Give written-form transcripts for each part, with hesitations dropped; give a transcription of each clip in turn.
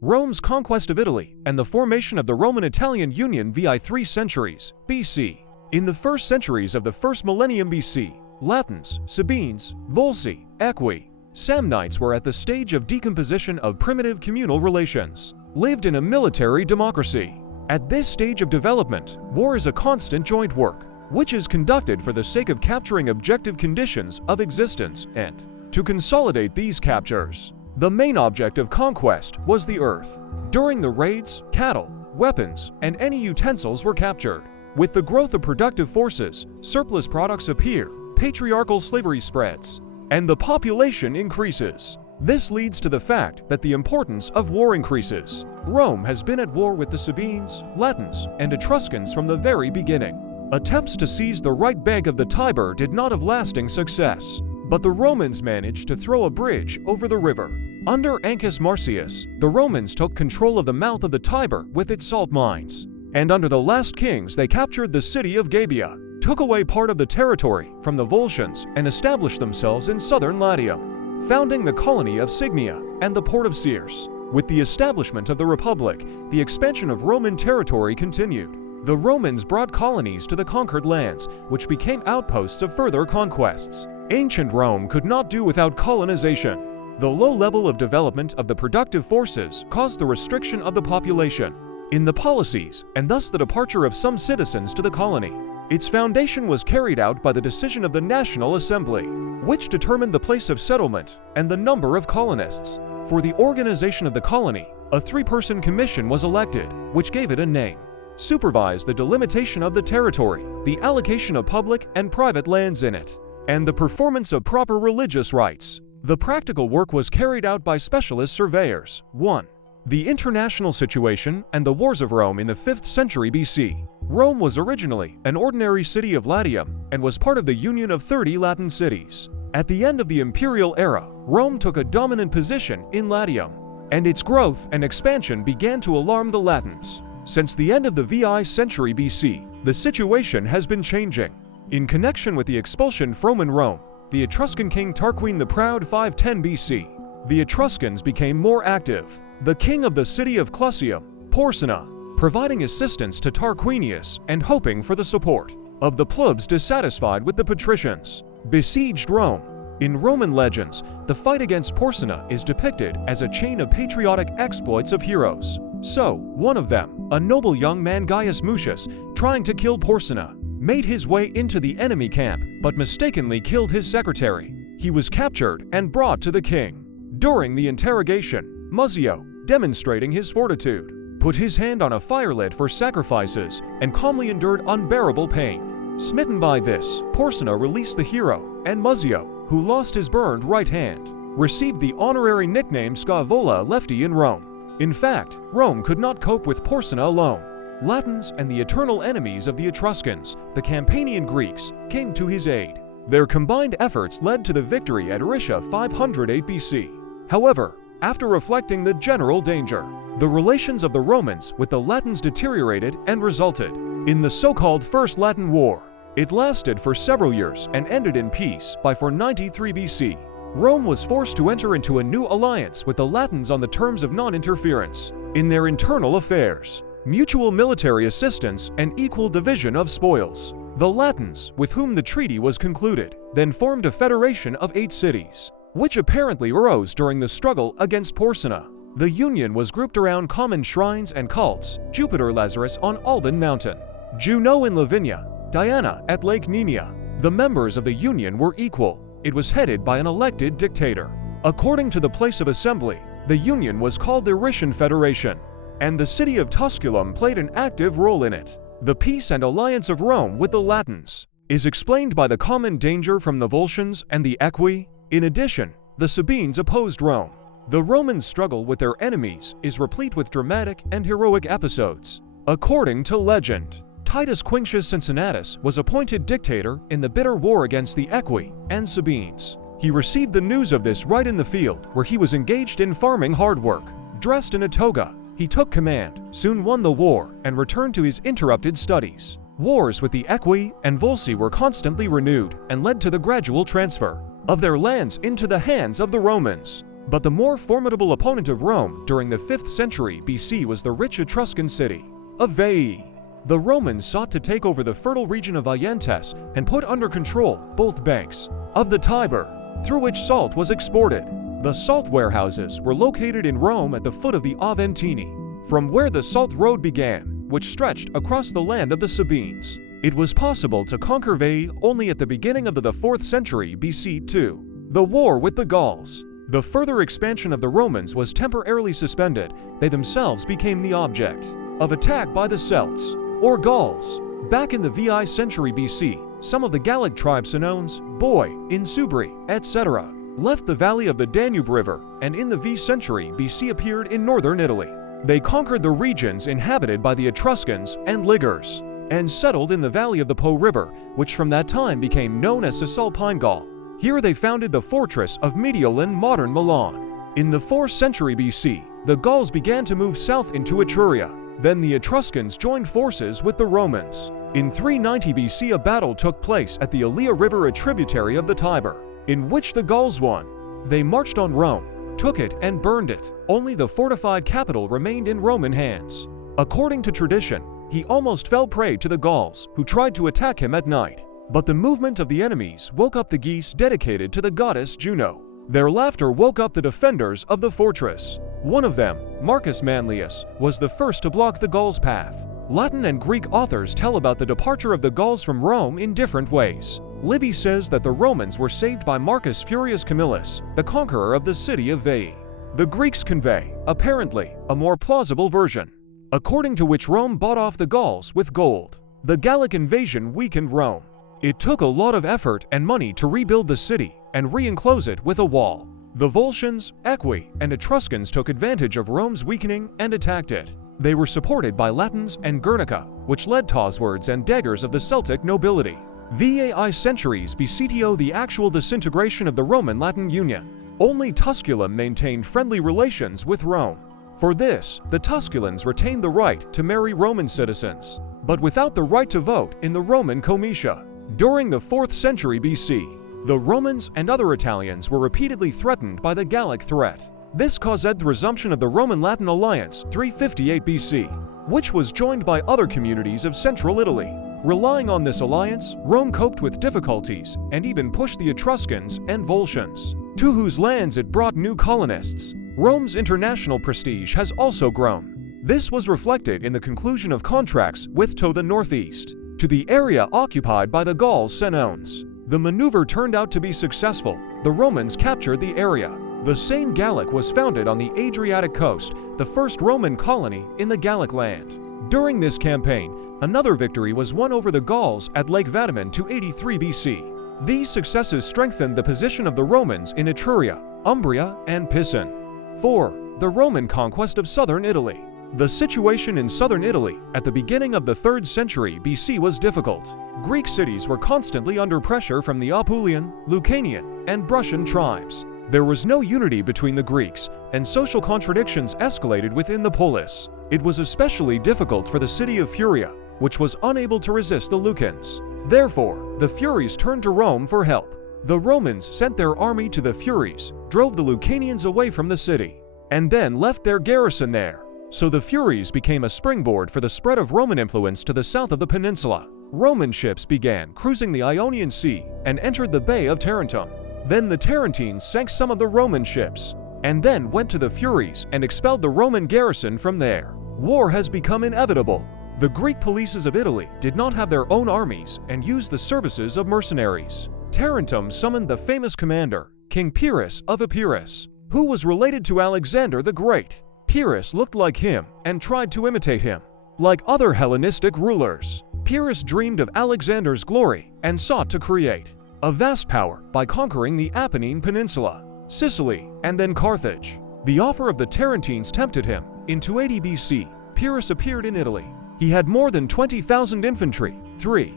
Rome's conquest of Italy and the formation of the Roman-Italian Union via 3 centuries BC. In the first centuries of the first millennium BC, Latins, Sabines, Volsci, Equi, Samnites were at the stage of decomposition of primitive communal relations, lived in a military democracy. At this stage of development, war is a constant joint work, which is conducted for the sake of capturing objective conditions of existence and to consolidate these captures. The main object of conquest was the earth. During the raids, cattle, weapons, and any utensils were captured. With the growth of productive forces, surplus products appear, patriarchal slavery spreads, and the population increases. This leads to the fact that the importance of war increases. Rome has been at war with the Sabines, Latins, and Etruscans from the very beginning. Attempts to seize the right bank of the Tiber did not have lasting success, but the Romans managed to throw a bridge over the river. Under Ancus Marcius, the Romans took control of the mouth of the Tiber with its salt mines, and under the last kings they captured the city of Gabia, took away part of the territory from the Volscians, and established themselves in southern Latium, founding the colony of Signia and the port of Circe. With the establishment of the Republic, the expansion of Roman territory continued. The Romans brought colonies to the conquered lands, which became outposts of further conquests. Ancient Rome could not do without colonization. The low level of development of the productive forces caused the restriction of the population in the policies, and thus the departure of some citizens to the colony. Its foundation was carried out by the decision of the National Assembly, which determined the place of settlement and the number of colonists. For the organization of the colony, a 3-person commission was elected, which gave it a name, supervised the delimitation of the territory, the allocation of public and private lands in it, and the performance of proper religious rites. The practical work was carried out by specialist surveyors. 1. The international situation and the wars of Rome in the 5th century BC. Rome was originally an ordinary city of Latium and was part of the union of 30 Latin cities. At the end of the imperial era, Rome took a dominant position in Latium, and its growth and expansion began to alarm the Latins. Since the end of the VI century BC, the situation has been changing. In connection with the expulsion from Rome, the Etruscan king Tarquin the Proud 510 BC, the Etruscans became more active. The king of the city of Colosseum, Porsena, providing assistance to Tarquinius and hoping for the support of the plebs dissatisfied with the patricians, besieged Rome. In Roman legends, the fight against Porsena is depicted as a chain of patriotic exploits of heroes. So, one of them, a noble young man Gaius Mucius, trying to kill Porsena, made his way into the enemy camp but mistakenly killed his secretary. He was captured and brought to the king. During the interrogation, Muzio, demonstrating his fortitude, put his hand on a fire lid for sacrifices and calmly endured unbearable pain. Smitten by this, Porsena released the hero, and Muzio, who lost his burned right hand, received the honorary nickname Scaevola Lefty in Rome. In fact, Rome could not cope with Porsena alone. Latins and the eternal enemies of the Etruscans, the Campanian Greeks, came to his aid. Their combined efforts led to the victory at Aricia 508 BC. However, after reflecting the general danger, the relations of the Romans with the Latins deteriorated and resulted in the so-called First Latin War. It lasted for several years and ended in peace by 493 BC. Rome was forced to enter into a new alliance with the Latins on the terms of non-interference in their internal affairs, mutual military assistance, and equal division of spoils. The Latins, with whom the treaty was concluded, then formed a federation of 8 cities, which apparently arose during the struggle against Porsena. The union was grouped around common shrines and cults: Jupiter Lazarus on Alban Mountain, Juno in Lavinia, Diana at Lake Nemea. The members of the union were equal. It was headed by an elected dictator. According to the place of assembly, the union was called the Rician Federation, and the city of Tusculum played an active role in it. The peace and alliance of Rome with the Latins is explained by the common danger from the Volscians and the Equi. In addition, the Sabines opposed Rome. The Romans' struggle with their enemies is replete with dramatic and heroic episodes. According to legend, Titus Quinctius Cincinnatus was appointed dictator in the bitter war against the Equi and Sabines. He received the news of this right in the field, where he was engaged in farming hard work. Dressed in a toga, he took command, soon won the war, and returned to his interrupted studies. Wars with the Equi and Volsci were constantly renewed and led to the gradual transfer of their lands into the hands of the Romans. But the more formidable opponent of Rome during the 5th century BC was the rich Etruscan city of Veii. The Romans sought to take over the fertile region of Veientes and put under control both banks of the Tiber, through which salt was exported. The salt warehouses were located in Rome at the foot of the Aventini, from where the Salt Road began, which stretched across the land of the Sabines. It was possible to conquer Veii only at the beginning of the 4th century BC too. The war with the Gauls. The further expansion of the Romans was temporarily suspended. They themselves became the object of attack by the Celts, or Gauls. Back in the VI century BC, some of the Gallic tribes Senones, Boii, Insubri, etc., left the valley of the Danube River, and in the V century BC appeared in northern Italy. They conquered the regions inhabited by the Etruscans and Ligurs, and settled in the valley of the Po River, which from that time became known as Cisalpine Gaul. Here they founded the fortress of Mediolan, modern Milan. In the 4th century BC, the Gauls began to move south into Etruria. Then the Etruscans joined forces with the Romans. In 390 BC, a battle took place at the Alia River, a tributary of the Tiber, in which the Gauls won. They marched on Rome, took it, and burned it. Only the fortified capital remained in Roman hands. According to tradition, he almost fell prey to the Gauls, who tried to attack him at night. But the movement of the enemies woke up the geese dedicated to the goddess Juno. Their laughter woke up the defenders of the fortress. One of them, Marcus Manlius, was the first to block the Gauls' path. Latin and Greek authors tell about the departure of the Gauls from Rome in different ways. Livy says that the Romans were saved by Marcus Furius Camillus, the conqueror of the city of Veii. The Greeks convey, apparently, a more plausible version, according to which Rome bought off the Gauls with gold. The Gallic invasion weakened Rome. It took a lot of effort and money to rebuild the city and re-enclose it with a wall. The Volscians, Equi, and Etruscans took advantage of Rome's weakening and attacked it. They were supported by Latins and Guernica, which led to swords and daggers of the Celtic nobility. VAI centuries BCTO the actual disintegration of the Roman-Latin Union. Only Tusculum maintained friendly relations with Rome. For this, the Tusculans retained the right to marry Roman citizens, but without the right to vote in the Roman comitia. During the 4th century BC, the Romans and other Italians were repeatedly threatened by the Gallic threat. This caused the resumption of the Roman-Latin alliance 358 BC, which was joined by other communities of central Italy. Relying on this alliance, Rome coped with difficulties and even pushed the Etruscans and Volscians, to whose lands it brought new colonists. Rome's international prestige has also grown. This was reflected in the conclusion of contracts with to the northeast, to the area occupied by the Gauls Senones. The maneuver turned out to be successful. The Romans captured the area. The same Gallic was founded on the Adriatic coast, the first Roman colony in the Gallic land. During this campaign, another victory was won over the Gauls at Lake Vatiman 283 BC. These successes strengthened the position of the Romans in Etruria, Umbria, and Pisan. 4. The Roman conquest of southern Italy. The situation in southern Italy at the beginning of the 3rd century BC was difficult. Greek cities were constantly under pressure from the Apulian, Lucanian, and Bruttian tribes. There was no unity between the Greeks, and social contradictions escalated within the polis. It was especially difficult for the city of Furia, which was unable to resist the Lucans. Therefore, the Furies turned to Rome for help. The Romans sent their army to the Furies, drove the Lucanians away from the city, and then left their garrison there. So the Furies became a springboard for the spread of Roman influence to the south of the peninsula. Roman ships began cruising the Ionian Sea and entered the Bay of Tarentum. Then the Tarentines sank some of the Roman ships, and then went to the Furies and expelled the Roman garrison from there. War has become inevitable. The Greek polices of Italy did not have their own armies and used the services of mercenaries. Tarentum summoned the famous commander, King Pyrrhus of Epirus, who was related to Alexander the Great. Pyrrhus looked like him and tried to imitate him. Like other Hellenistic rulers, Pyrrhus dreamed of Alexander's glory and sought to create a vast power by conquering the Apennine Peninsula, Sicily, and then Carthage. The offer of the Tarentines tempted him. In 280 BC, Pyrrhus appeared in Italy. He had more than 20,000 infantry, 30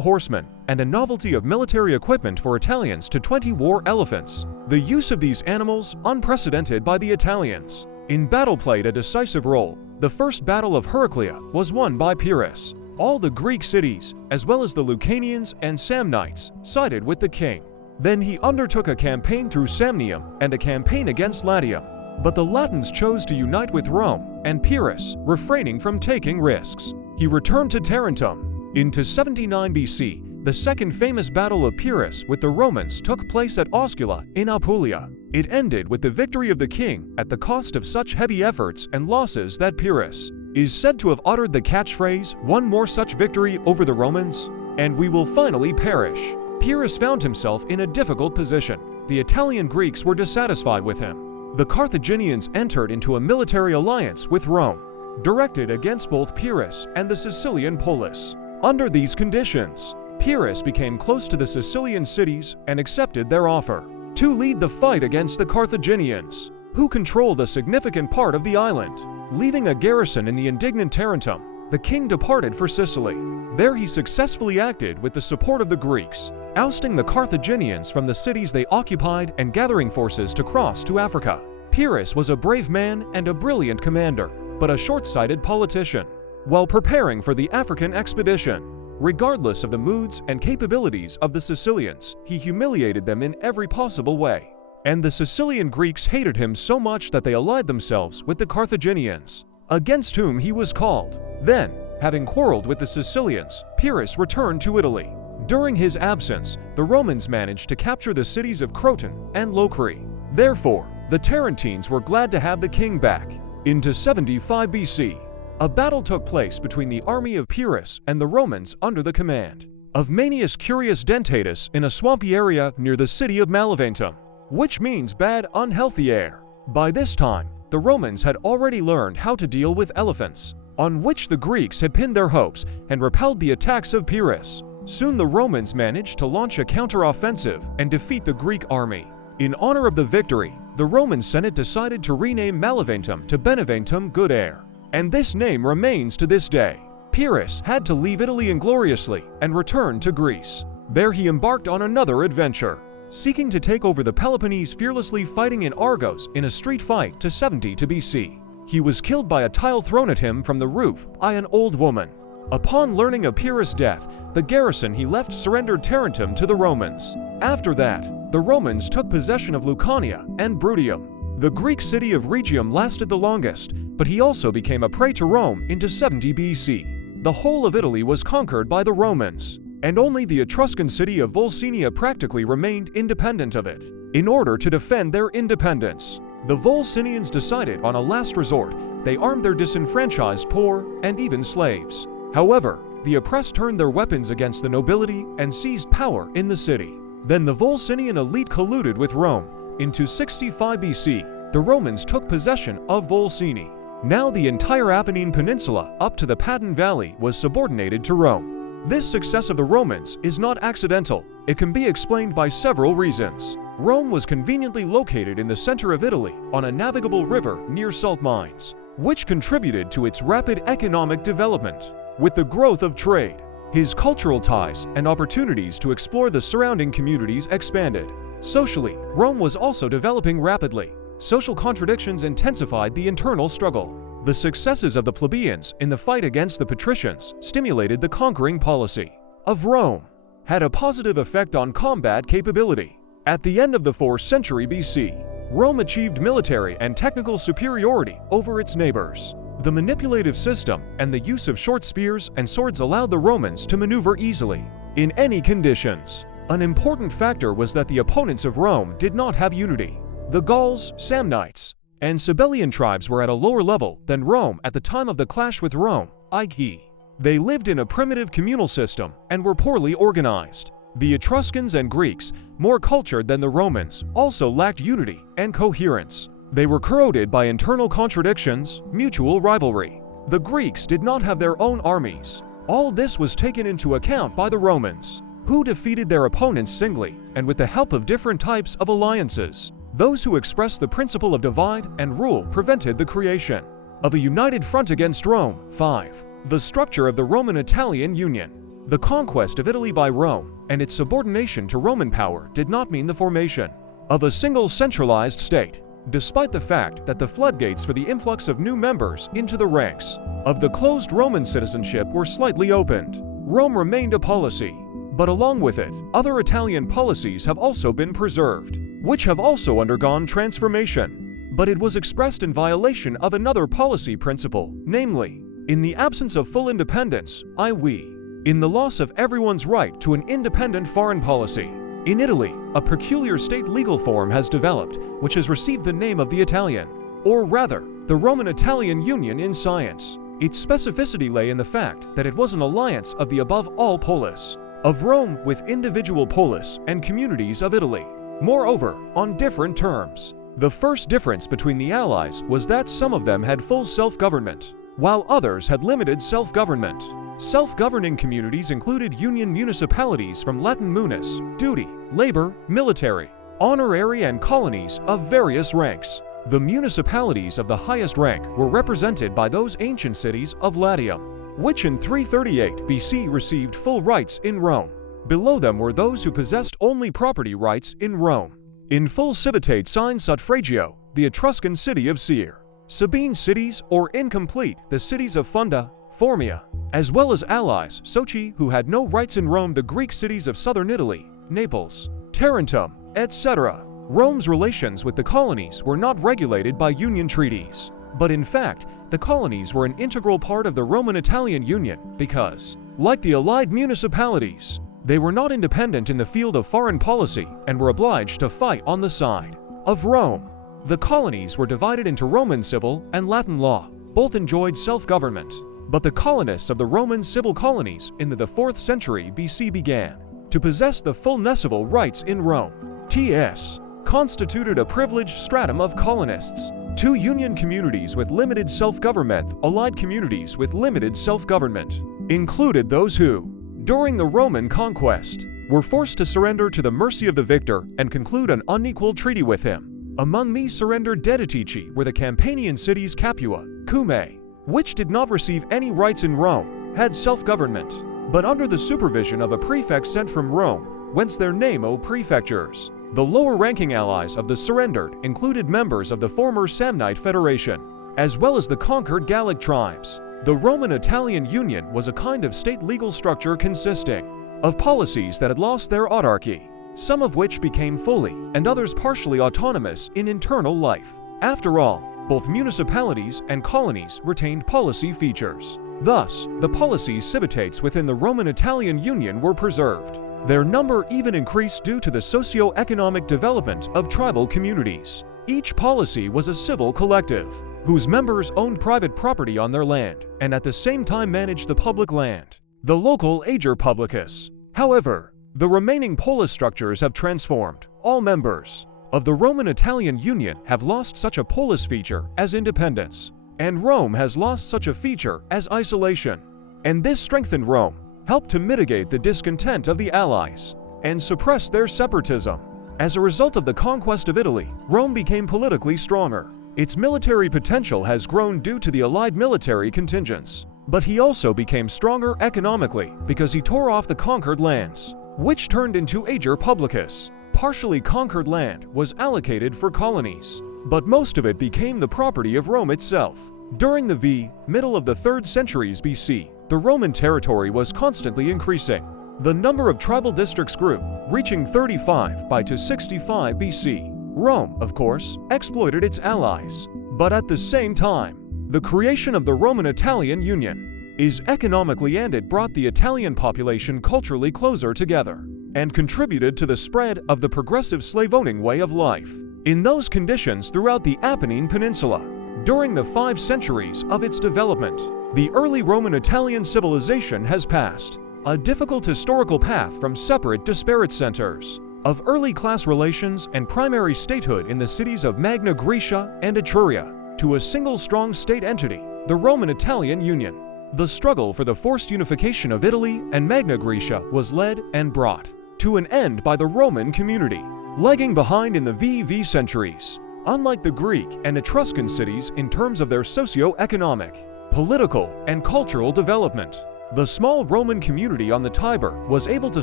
horsemen, and a novelty of military equipment for Italians to 20 war elephants. The use of these animals, unprecedented by the Italians. In battle played a decisive role. The first battle of Heraclea was won by Pyrrhus. All the Greek cities, as well as the Lucanians and Samnites, sided with the king. Then he undertook a campaign through Samnium and a campaign against Latium. But the Latins chose to unite with Rome, and Pyrrhus, refraining from taking risks, he returned to Tarentum. Into 79 BC, the second famous battle of Pyrrhus with the Romans took place at Oscula in Apulia. It ended with the victory of the king at the cost of such heavy efforts and losses that Pyrrhus is said to have uttered the catchphrase, "One more such victory over the Romans, and we will finally perish." Pyrrhus found himself in a difficult position. The Italian Greeks were dissatisfied with him. The Carthaginians entered into a military alliance with Rome, directed against both Pyrrhus and the Sicilian polis. Under these conditions, Pyrrhus became close to the Sicilian cities and accepted their offer to lead the fight against the Carthaginians, who controlled a significant part of the island. Leaving a garrison in the indignant Tarentum, the king departed for Sicily. There he successfully acted with the support of the Greeks, ousting the Carthaginians from the cities they occupied and gathering forces to cross to Africa. Pyrrhus was a brave man and a brilliant commander, but a short-sighted politician. While preparing for the African expedition, regardless of the moods and capabilities of the Sicilians, he humiliated them in every possible way. And the Sicilian Greeks hated him so much that they allied themselves with the Carthaginians, against whom he was called. Then, having quarreled with the Sicilians, Pyrrhus returned to Italy. During his absence, the Romans managed to capture the cities of Croton and Locri. Therefore, the Tarentines were glad to have the king back. Into 75 BC, a battle took place between the army of Pyrrhus and the Romans under the command of Manius Curius Dentatus in a swampy area near the city of Maleventum, which means bad, unhealthy air. By this time, the Romans had already learned how to deal with elephants, on which the Greeks had pinned their hopes and repelled the attacks of Pyrrhus. Soon the Romans managed to launch a counter-offensive and defeat the Greek army. In honor of the victory, the Roman Senate decided to rename Maleventum to Beneventum, good air, and this name remains to this day. Pyrrhus had to leave Italy ingloriously and return to Greece. There he embarked on another adventure, seeking to take over the Peloponnese, fearlessly fighting in Argos in a street fight to 70 BC. He was killed by a tile thrown at him from the roof by an old woman. Upon learning of Pyrrhus' death, the garrison he left surrendered Tarentum to the Romans. After that, the Romans took possession of Lucania and Bruttium. The Greek city of Rhegium lasted the longest, but he also became a prey to Rome into 70 BC. The whole of Italy was conquered by the Romans, and only the Etruscan city of Volsenia practically remained independent of it. In order to defend their independence, the Volsinians decided on a last resort. They armed their disenfranchised poor and even slaves. However, the oppressed turned their weapons against the nobility and seized power in the city. Then the Volsinian elite colluded with Rome. Into 65 BC, the Romans took possession of Volsini. Now the entire Apennine Peninsula up to the Padane Valley was subordinated to Rome. This success of the Romans is not accidental. It can be explained by several reasons. Rome was conveniently located in the center of Italy on a navigable river near salt mines, which contributed to its rapid economic development. With the growth of trade, his cultural ties and opportunities to explore the surrounding communities expanded. Socially, Rome was also developing rapidly. Social contradictions intensified the internal struggle. The successes of the plebeians in the fight against the patricians stimulated the conquering policy of Rome, had a positive effect on combat capability. At the end of the 4th century BC, Rome achieved military and technical superiority over its neighbors. The manipulative system and the use of short spears and swords allowed the Romans to maneuver easily in any conditions. An important factor was that the opponents of Rome did not have unity. The Gauls, Samnites, and Sabellian tribes were at a lower level than Rome at the time of the clash with Rome, i.e., they lived in a primitive communal system and were poorly organized. The Etruscans and Greeks, more cultured than the Romans, also lacked unity and coherence. They were corroded by internal contradictions, mutual rivalry. The Greeks did not have their own armies. All this was taken into account by the Romans, who defeated their opponents singly and with the help of different types of alliances. Those who expressed the principle of divide and rule prevented the creation of a united front against Rome. 5. The structure of the Roman-Italian Union. The conquest of Italy by Rome and its subordination to Roman power did not mean the formation of a single centralized state. Despite the fact that the floodgates for the influx of new members into the ranks of the closed Roman citizenship were slightly opened, Rome remained a policy But along with it, other Italian policies have also been preserved, which have also undergone transformation. But it was expressed in violation of another policy principle, namely, in the absence of full independence, i.e., in the loss of everyone's right to an independent foreign policy. In Italy, a peculiar state legal form has developed, which has received the name of the Italian, or rather, the Roman-Italian Union in science. Its specificity lay in the fact that it was an alliance of the above all polis of Rome with individual polis and communities of Italy, moreover, on different terms. The first difference between the allies was that some of them had full self-government, while others had limited self-government. Self-governing communities included union municipalities from Latin munus, duty, labor, military, honorary, and colonies of various ranks. The municipalities of the highest rank were represented by those ancient cities of Latium, which in 338 BC received full rights in Rome. Below them were those who possessed only property rights in Rome. In full civitate signed Suffragio, the Etruscan city of Caere, Sabine cities, or incomplete, the cities of Funda, Formia, as well as allies, Sochi, who had no rights in Rome, the Greek cities of southern Italy, Naples, Tarentum, etc. Rome's relations with the colonies were not regulated by union treaties, but in fact, the colonies were an integral part of the Roman-Italian Union because, like the allied municipalities, they were not independent in the field of foreign policy and were obliged to fight on the side of Rome. The colonies were divided into Roman civil and Latin law. Both enjoyed self-government, but the colonists of the Roman civil colonies in the 4th century BC began to possess the full civil rights in Rome. T.S. constituted a privileged stratum of colonists. Two union communities with limited self-government, allied communities with limited self-government, included those who, during the Roman conquest, were forced to surrender to the mercy of the victor and conclude an unequal treaty with him. Among these surrendered deditici were the Campanian cities Capua, Cumae, which did not receive any rights in Rome, had self-government, but under the supervision of a prefect sent from Rome, whence their name o prefectures. The lower-ranking allies of the surrendered included members of the former Samnite Federation, as well as the conquered Gallic tribes. The Roman-Italian Union was a kind of state legal structure consisting of policies that had lost their autarky, some of which became fully and others partially autonomous in internal life. After all, both municipalities and colonies retained policy features. Thus, the policies civitates within the Roman-Italian Union were preserved. Their number even increased due to the socio-economic development of tribal communities. Each policy was a civil collective, whose members owned private property on their land and at the same time managed the public land, the local ager publicus. However, the remaining polis structures have transformed. All members of the Roman-Italian Union have lost such a polis feature as independence, and Rome has lost such a feature as isolation. And this strengthened Rome, helped to mitigate the discontent of the allies, and suppress their separatism. As a result of the conquest of Italy, Rome became politically stronger. Its military potential has grown due to the allied military contingents, but he also became stronger economically because he tore off the conquered lands, which turned into ager publicus. Partially conquered land was allocated for colonies, but most of it became the property of Rome itself. During the middle of the 3rd centuries BC, the Roman territory was constantly increasing. The number of tribal districts grew, reaching 35 by 265 BC. Rome, of course, exploited its allies, but at the same time, the creation of the Roman-Italian Union is economically and it brought the Italian population culturally closer together and contributed to the spread of the progressive slave-owning way of life. In those conditions throughout the Apennine Peninsula, during the 5 centuries of its development, the early Roman-Italian civilization has passed a difficult historical path from separate disparate centers of early class relations and primary statehood in the cities of Magna Graecia and Etruria to a single strong state entity, the Roman-Italian Union. The struggle for the forced unification of Italy and Magna Graecia was led and brought to an end by the Roman community, lagging behind in the VV centuries. Unlike the Greek and Etruscan cities in terms of their socio-economic, political, and cultural development, the small Roman community on the Tiber was able to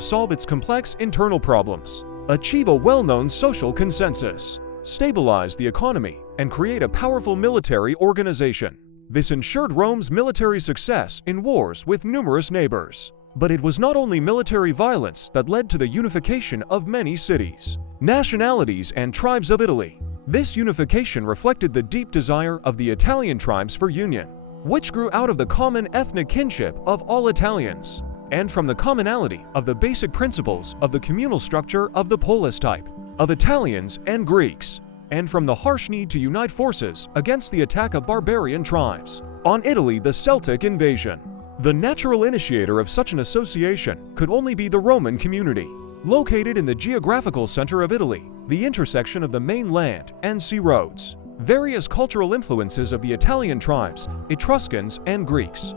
solve its complex internal problems, achieve a well-known social consensus, stabilize the economy, and create a powerful military organization. This ensured Rome's military success in wars with numerous neighbors. But it was not only military violence that led to the unification of many cities, nationalities, and tribes of Italy. This unification reflected the deep desire of the Italian tribes for union, which grew out of the common ethnic kinship of all Italians, and from the commonality of the basic principles of the communal structure of the polis type of Italians and Greeks, and from the harsh need to unite forces against the attack of barbarian tribes. On Italy, the Celtic invasion. The natural initiator of such an association could only be the Roman community. Located in the geographical center of Italy, the intersection of the main land and sea roads, various cultural influences of the Italian tribes, Etruscans, and Greeks